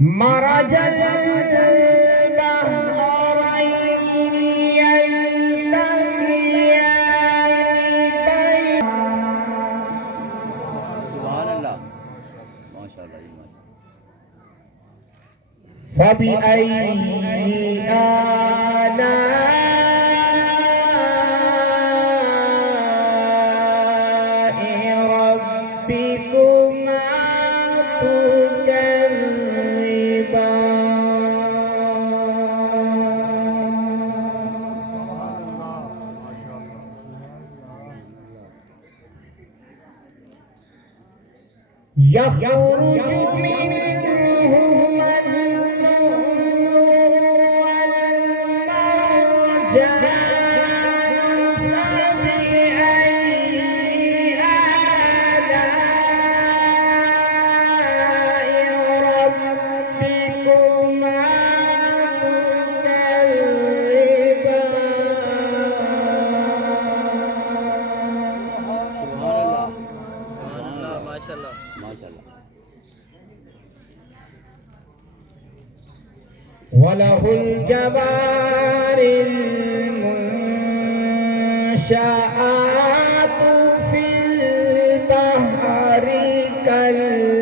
مرج البحرين يلتقيان سبحان الله ما شاء الله ما شاء فبأي آلاء ربكما يخرج منهما اللؤلؤ والمرجان فبأي آلاء ربكما الله ما شاء الله ما شاء الله وله الجوار المنشآت في البحر كالأعلام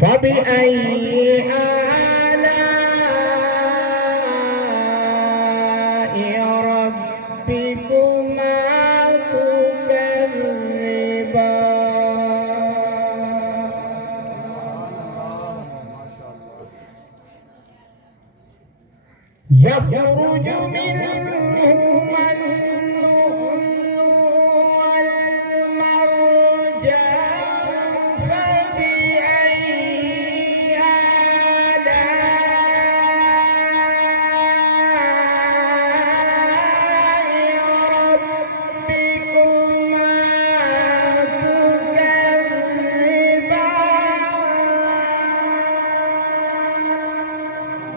فبأي آلاء ربكما يخرج منهما اللؤلؤ والمرجان فبأي آلاء ربكما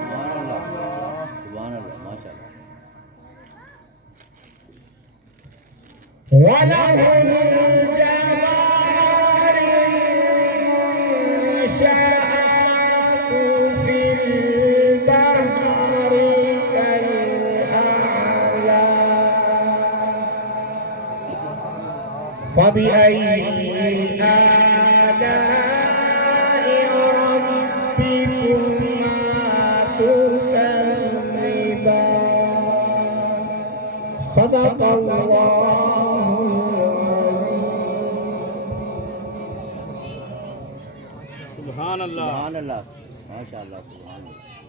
سبحان الله ما شاء الله وله الجوار المنشآت في البحر كالأعلام فبأي آلاء ربكما تكذبان صدق الله سبحان الله سبحان الله ما شاء الله سبحان الله